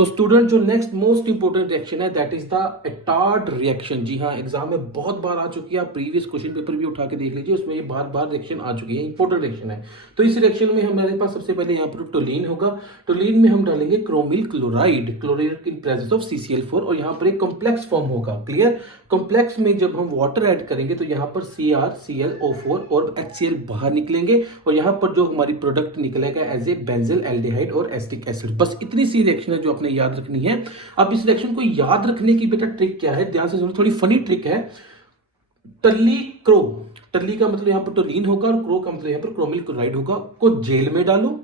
तो स्टूडेंट जो next most important reaction है that is the Etard reaction. जी हाँ, एग्जाम में बहुत बार आ चुकी है, आप प्रीवियस क्वेश्चन पेपर भी उठा के देख लीजिए, उसमें ये बार बार रिएक्शन आ चुकी है, इंपोर्टेंट रिएक्शन है। तो इस रिएक्शन में हमारे पास सबसे पहले यहाँ पर टोलीन होगा। टोलीन में हम डालेंगे chromyl chloride, chloride in presence of CCl4, और यहाँ पर एक कॉम्प्लेक्स फॉर्म होगा। क्लियर? कॉम्प्लेक्स में जब हम वाटर ऐड करेंगे तो यहाँ पर CrClO4 और HCl बाहर निकलेंगे, और यहाँ पर जो हमारी प्रोडक्ट निकलेगा एज ए बेंजल एल्डिहाइड और एसिटिक एसिड। बस इतनी सी रिएक्शन है जो आपने याद रखनी है। अब इस रिएक्शन को याद रखने की बेटा ट्रिक क्या है, ध्यान से सुनो, थोड़ी फनी ट्रिक है। टल्ली क्रो, टल्ली का मतलब यहाँ पर टोलीन होगा और क्रो का मतलब यहाँ पर क्रोमिल क्लोराइड होगा, को जेल में डालो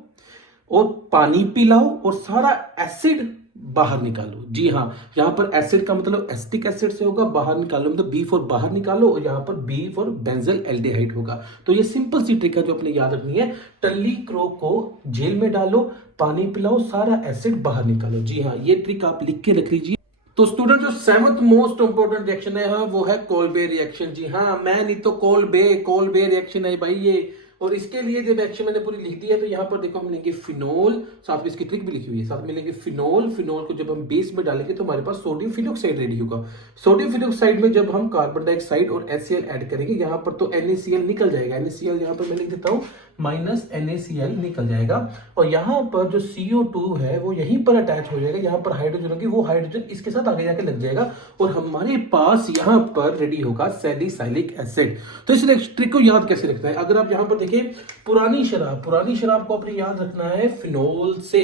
और पानी पिलाओ और सारा एसिड बाहर निकालो। जी हाँ, यहां पर एसिड का मतलब एसिटिक एसिड से होगा, बाहर निकालो मतलब बी फॉर बाहर निकालो, और यहां पर बी फॉर बेंजल एल्डिहाइड होगा। तो ये सिंपल सी ट्रिक है जो अपने याद रखनी है। टल्ली क्रो को जेल में डालो, पानी पिलाओ, सारा एसिड बाहर निकालो। जी हाँ, ये ट्रिक आप लिख के रख लीजिए। तो स्टूडेंट जो सेवंथ मोस्ट इंपोर्टेंट रिएक्शन है वो है कोलबे रिएक्शन। जी हाँ, मैं नहीं तो कोलबे रिएक्शन है भाई ये। और इसके लिए जो रिएक्शन मैंने पूरी लिख दी है, तो यहाँ पर देखो हम लेंगे फिनोल, साथ में इसकी ट्रिक भी लिखी हुई है, साथ में लेंगे फिनोल। फिनोल को जब हम बेस में डालेंगे तो हमारे पास सोडियम फिनोक्साइड रेडी होगा। सोडियम फिनोक्साइड में जब हम कार्बन डाइऑक्साइड और HCl ऐड करेंगे, यहाँ पर तो NaCl निकल जाएगा, NaCl यहाँ पर मैं लिख देता हूँ -NaCl निकल जाएगा, और यहाँ पर जो CO2 है वो यहीं पर अटैच हो जाएगा, यहाँ पर हाइड्रोजन होगी, वो हाइड्रोजन इसके साथ आगे जाके लग जाएगा, और हमारे पास यहाँ पर रेडी होगा सैलिसाइलिक एसिड। तो इस ट्रिक को याद कैसे रखना है, अगर आप यहाँ पर देखिए, पुरानी शराब को अपने याद रखना है फिनोल से।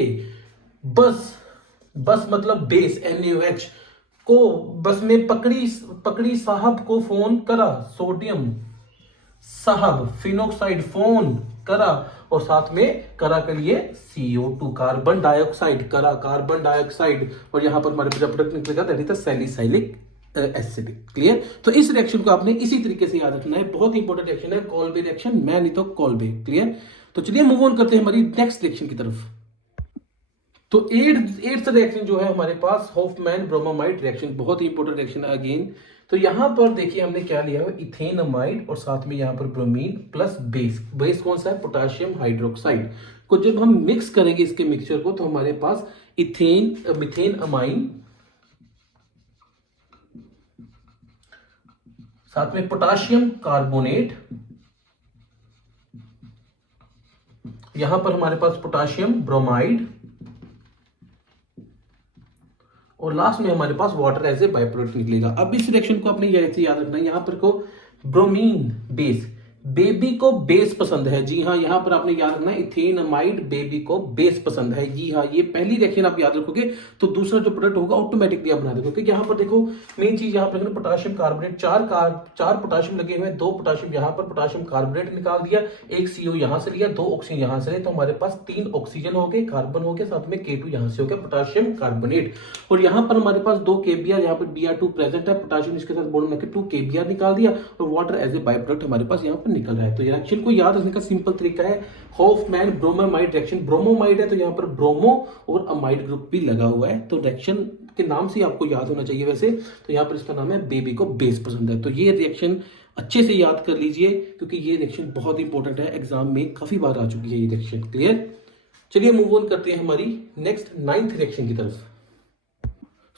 बस मतलब बेस NaOH को बस में पकड़ी साहब को फोन करा, सोडियम साहब फिनोक्साइड फोन करा, और साथ में करा करिए CO2 कार्बन डाइऑक्साइड, करा कार्बन डाइऑक्साइड, और यहां पर हमारे प्रोडक्ट निकलेगा that is the salicylic acid. Clear? तो इस रिएक्शन को आपने इसी तरीके से याद रखना है, बहुत इंपॉर्टेंट रिएक्शन है कोलबे रिएक्शन, मैं नहीं तो कोलबे। क्लियर? तो चलिए मूव ऑन करते हैं हमारी नेक्स्ट रिएक्शन की तरफ। तो एट्थ रिएक्शन जो है हमारे पास हॉफमैन ब्रोमोमाइड रिएक्शन, बहुत ही इंपॉर्टेंट रिएक्शन है अगेन। तो यहां पर देखिए हमने क्या लिया है, इथेनमाइड और साथ में यहां पर ब्रोमीन प्लस बेस कौन सा है, पोटेशियम हाइड्रोक्साइड को जब हम मिक्स करेंगे इसके मिक्सचर को, तो हमारे पास मिथेन अमाइन, साथ में पोटेशियम कार्बोनेट, यहां पर हमारे पास पोटेशियम ब्रोमाइड, और लास्ट में हमारे पास water as a by product निकलेगा। अब इस रिएक्शन को आपने ऐसे याद रखना है, यहां पर को ब्रोमीन बेस, बेबी को बेस पसंद है। जी हाँ, यहां पर आपने याद रखना है इथेनमाइड बेबी को बेस पसंद है। जी हाँ, ये पहली रिएक्शन आप याद रखोगे तो दूसरा जो प्रोडक्ट होगा ऑटोमेटिकली आप बना दोगे, क्योंकि यहां पर देखो मेन चीज यहां पर पोटेशियम कार्बोनेट, चार पोटेशियम लगे हुए हैं, 2 पोटेशियम यहां पर पोटेशियम कार्बोनेट निकाल दिया, एक CO यहां से लिया, 2 ऑक्सीजन यहां से लिया, तो हमारे पास 3 ऑक्सीजन हो गए, कार्बन हो गया, साथ में K2 यहां से हो गया पोटेशियम कार्बोनेट, और यहां पर हमारे पास 2 KBr, यहां पर Br2 प्रेजेंट है, पोटेशियम इसके साथ बॉन्ड मिलकर 2 KBr निकाल दिया, और water as a by product हमारे पास यहां पर निकल रहा है। तो रिएक्शन को याद रखने का सिंपल तरीका है, हॉफमैन ब्रोमोमाइड रिएक्शन, ब्रोमोमाइड है तो यहां पर ब्रोमो और अमाइड ग्रुप भी लगा हुआ है, तो रिएक्शन के नाम से आपको याद होना चाहिए वैसे, तो यहां पर इसका नाम है बेबी को बेस पसंद है। तो ये रिएक्शन अच्छे से याद कर लीजिए, क्योंकि ये रिएक्शन बहुत इंपॉर्टेंट है, एग्जाम में काफी बार आ चुकी है ये रिएक्शन। क्लियर? चलिए मूव ऑन करते हैं हमारी नेक्स्ट 9th रिएक्शन की तरफ।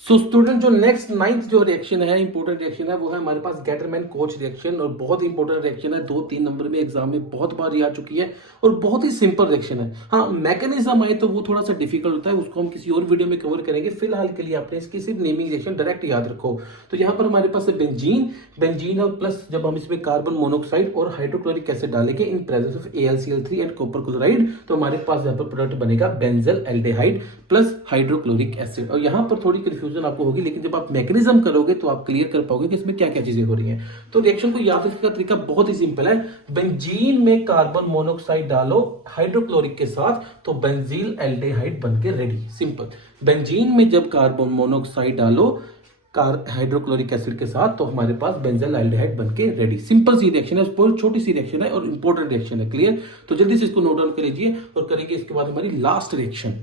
सो स्टूडेंट जो नेक्स्ट 9th जो रिएक्शन है, इंपॉर्टेंट रिएक्शन है, वो है हमारे पास गेटरमैन कोच रिएक्शन, और बहुत इंपॉर्टेंट रिएक्शन है, 2-3 नंबर में एग्जाम में बहुत बार आ चुकी है, और बहुत ही सिंपल रिएक्शन है। हाँ, मैकेनिज्म आए तो वो थोड़ा सा डिफिकल्ट होता है, उसको हम किसी और वीडियो में कवर करेंगे, फिलहाल के लिए आपने इसकी सिर्फ नेमिंग रिएक्शन डायरेक्ट याद रखो। तो यहाँ पर हमारे पास बेंजीन और प्लस जब हम इसमें कार्बन मोनोक्साइड और हाइड्रोक्लोरिक एसिड डालेंगे in presence of AlCl3 and copper chloride, तो हमारे पास यहाँ पर प्रोडक्ट बनेगा benzyl aldehyde plus hydrochloric acid. और यहाँ पर थोड़ी कंफ्यूजन आपको होगी, लेकिन जब आप मैकेनिज्म करोगे तो आप क्लियर कर पाओगे कि इसमें क्या क्या चीजें हो रही हैं। तो रिएक्शन को याद रखने का तरीका बहुत ही सिंपल है, बेंजीन में कार्बन मोनोक्साइड डालो हाइड्रोक्लोरिक के साथ, तो बेंजील एल्डिहाइड बनके रेडी। सिंपल, बेंजीन में जब कार्बन मोनोक्साइड डालो हाइड्रोक्लोरिक एसिड के साथ, तो हमारे पास बेंजल एल्डिहाइड बनके रेडी। सिंपल सी रिएक्शन है, बहुत छोटी सी रिएक्शन है और इंपॉर्टेंट रिएक्शन है। क्लियर? तो जल्दी से इसको नोट डाउन कर लीजिए, और करेंगे इसके बाद हमारी लास्ट रिएक्शन।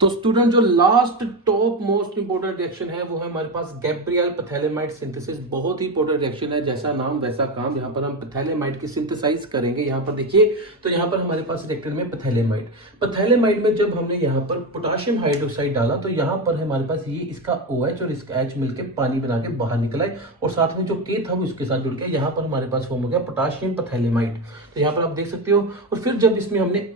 तो स्टूडेंट जो last top most important reaction है वो है हमारे पास गैब्रियल पैथैलेमाइड सिंथेसिस। बहुत ही इंपोर्टेंट रिएक्शन है, जैसा नाम वैसा काम। यहाँ पर हम पैथैलेमाइड की सिंथेसाइज करेंगे। यहाँ पर देखिए, तो यहाँ पर हमारे पास रिएक्टर में पैथैलेमाइड में जब हमने यहाँ पर पोटाशियम हाइड्रोक्साइड डाला तो यहाँ पर हमारे पास ये इसका OH और इसका H मिलकर पानी बना के बाहर निकला है, और साथ में जो K था वो इसके साथ जुड़ के यहाँ पर हमारे पास फॉर्म हो गया पोटाशियम पैथैलेमाइड। तो यहाँ पर आप देख सकते हो। और फिर जब इसमें हमने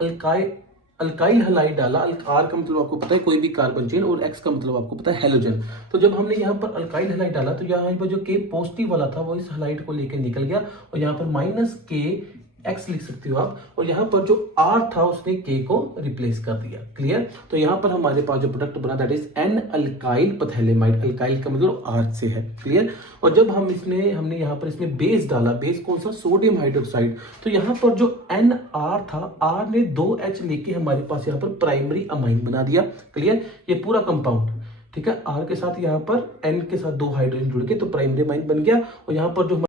अल्काइल हलाइड डाला, आर का मतलब आपको पता है कोई भी कार्बन चेन, और एक्स का मतलब आपको पता है हेलोजन। तो जब हमने यहाँ पर अल्काइल हलाइड डाला तो यहाँ पर जो के पॉजिटिव वाला था वो इस हलाइड को लेकर निकल गया, और यहाँ पर -K एक्स लिख सकते हो आप, और यहाँ पर जो R था उसने K को रिप्लेस कर दिया। क्लियर? तो यहाँ पर हमारे पास जो प्रोडक्ट बना that is an alkyl phthalimide. Alkyl का मतलब R से है। क्लियर? और जब हमने यहाँ पर इसमें बेस डाला, बेस कौन सा? Sodium hydroxide. तो यहाँ पर जो NR था, R ने 2H लेके हमारे पास यहाँ पर प्राइमरी अमाइन बना दिया। क्लियर? ये पूरा कंपाउंड, ठीक है, R के साथ यहाँ पर N के साथ 2 हाइड्रोजन जुड़ के तो प्राइमरी अमाइन बन गया। और यहाँ पर जो